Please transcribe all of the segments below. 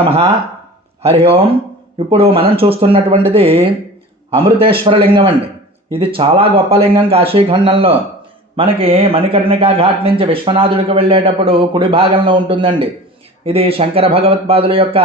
నమ. హరి ఓం. ఇప్పుడు మనం చూస్తున్నటువంటిది అమృతేశ్వర లింగం అండి. ఇది చాలా గొప్ప లింగం కాశీఖండంలో. మనకి మణికర్ణికా ఘాట్ నుంచి విశ్వనాథుడికి వెళ్ళేటప్పుడు కుడి భాగంలో ఉంటుందండి. ఇది శంకర భగవత్పాదుల యొక్క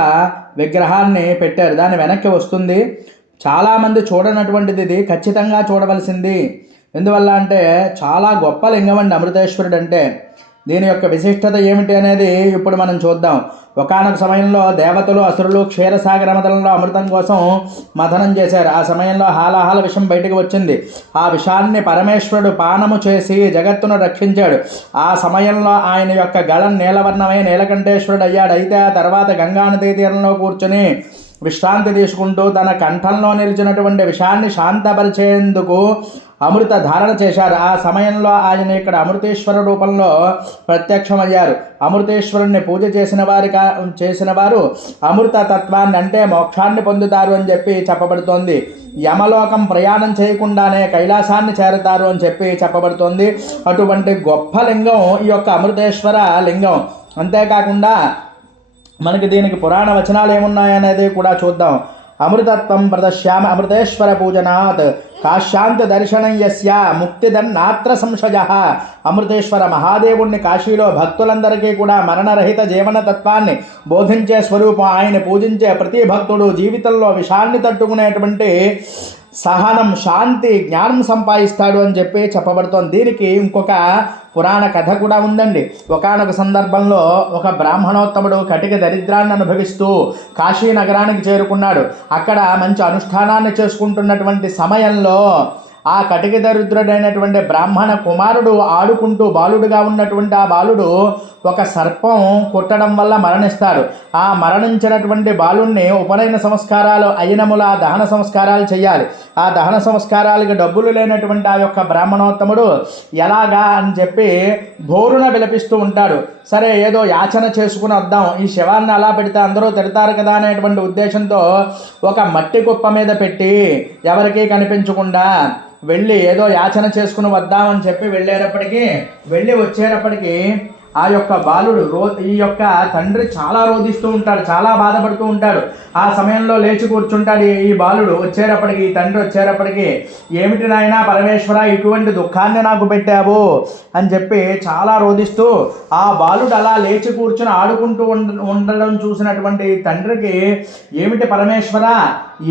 విగ్రహాన్ని పెట్టారు. దాని వెనక్కి వస్తుంది. చాలామంది చూడనటువంటిది ఇది. ఖచ్చితంగా చూడవలసింది. ఎందువల్ల అంటే చాలా గొప్ప లింగం అండి అమృతేశ్వరుడు అంటే. దీని యొక్క విశిష్టత ఏమిటి అనేది ఇప్పుడు మనం చూద్దాం. ఒకానొక సమయంలో దేవతలు అసురులు క్షీరసాగర మదనంలో అమృతం కోసం మథనం చేశారు. ఆ సమయంలో హాలాహాల విషం బయటకు వచ్చింది. ఆ విషాన్ని పరమేశ్వరుడు పానము చేసి జగత్తును రక్షించాడు. ఆ సమయంలో ఆయన యొక్క గళం నీలవర్ణమై నీలకంఠేశ్వరుడు అయ్యాడు అయితే ఆ తర్వాత గంగానదీ తీరంలో కూర్చుని విశ్రాంతి తీసుకుంటూ తన కంఠంలో నిలిచినటువంటి విషాన్ని శాంతపరిచేందుకు అమృత ధారణ చేశారు. ఆ సమయంలో ఆయన ఇక్కడ అమృతేశ్వర రూపంలో ప్రత్యక్షమయ్యారు. అమృతేశ్వరుణ్ణి పూజ చేసిన వారి చేసిన వారు అమృత తత్వాన్ని అంటే మోక్షాన్ని పొందుతారు అని చెప్పి చెప్పబడుతోంది. యమలోకం ప్రయాణం చేయకుండానే కైలాసాన్ని చేరతారు అని చెప్పి చెప్పబడుతోంది. అటువంటి గొప్ప లింగం ఈ యొక్క అమృతేశ్వర లింగం. అంతేకాకుండా మనకి దీనికి పురాణ వచనాలు ఏమున్నాయనేది కూడా చూద్దాం. అమృతత్వం ప్రదశ్యామ అమృతేశ్వర పూజనాత్ కాశ్యాంత దర్శనం యస్య ముక్తిదన్నాత్ర సంశయ. అమృతేశ్వర మహాదేవుణ్ణి కాశీలో భక్తులందరికీ కూడా మరణరహిత జీవన తత్వాన్ని బోధించే స్వరూపం. ఆయన పూజించే ప్రతి భక్తుడు జీవితంలో విషాన్ని తట్టుకునేటువంటి సహనం శాంతి జ్ఞానం సంపాదిస్తాడు అని చెప్పి చెప్పబడుతోంది. దీనికి ఇంకొక పురాణ కథ కూడా ఉందండి. ఒకనొక సందర్భంలో ఒక బ్రాహ్మణోత్తముడు కటిక దరిద్రాన్ని అనుభవిస్తూ కాశీ నగరానికి చేరుకున్నాడు. అక్కడ మంచి అనుష్ఠానాన్ని చేసుకుంటున్నటువంటి సమయంలో ఆ కటిక దరిద్రుడైనటువంటి బ్రాహ్మణ కుమారుడు ఆడుకుంటూ బాలుడుగా ఉన్నటువంటి ఆ బాలుడు ఒక సర్పం కుట్టడం వల్ల మరణిస్తాడు. ఆ మరణించినటువంటి బాలుణ్ణి ఉపనయన సంస్కారాలు అయినముల దహన సంస్కారాలు చేయాలి. ఆ దహన సంస్కారాలకి డబ్బులు లేనటువంటి ఆ యొక్క బ్రాహ్మణోత్తముడు ఎలాగా అని చెప్పి బోరున విలపిస్తూ ఉంటాడు. సరే ఏదో యాచన చేసుకుని వద్దాం. ఈ శవాన్ని అలా పెడితే అందరూ తిడతారు కదా అనేటువంటి ఉద్దేశంతో ఒక మట్టి కుప్ప మీద పెట్టి ఎవరికీ కనిపించకుండా వెళ్ళి ఏదో యాచన చేసుకుని వద్దామని చెప్పి వెళ్ళేటప్పటికీ వెళ్ళి వచ్చేటప్పటికీ ఆ యొక్క బాలుడు రో ఈ యొక్క తండ్రి చాలా రోధిస్తూ ఉంటాడు చాలా బాధపడుతూ ఉంటాడు. ఆ సమయంలో లేచి కూర్చుంటాడు ఈ బాలుడు. వచ్చేటప్పటికి ఈ తండ్రి వచ్చేటప్పటికి ఏమిటి నాయన పరమేశ్వర ఇటువంటి దుఃఖాన్ని నాకు పెట్టావు? అని చెప్పి చాలా రోధిస్తూ ఆ బాలుడు అలా లేచి కూర్చుని ఆడుకుంటూ ఉండడం చూసినటువంటి తండ్రికి ఏమిటి పరమేశ్వర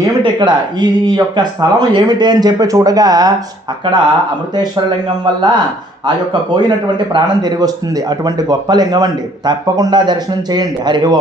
ఏమిటి ఇక్కడ ఈ యొక్క స్థలం ఏమిటి అని చెప్పి చూడగా అక్కడ అమృతేశ్వర లింగం వల్ల ఆ యొక్క పోయినటువంటి ప్రాణం తిరిగి వస్తుంది అటువంటి గొప్ప లింగం అండి. తప్పకుండా దర్శనం చేయండి. హరి ఓం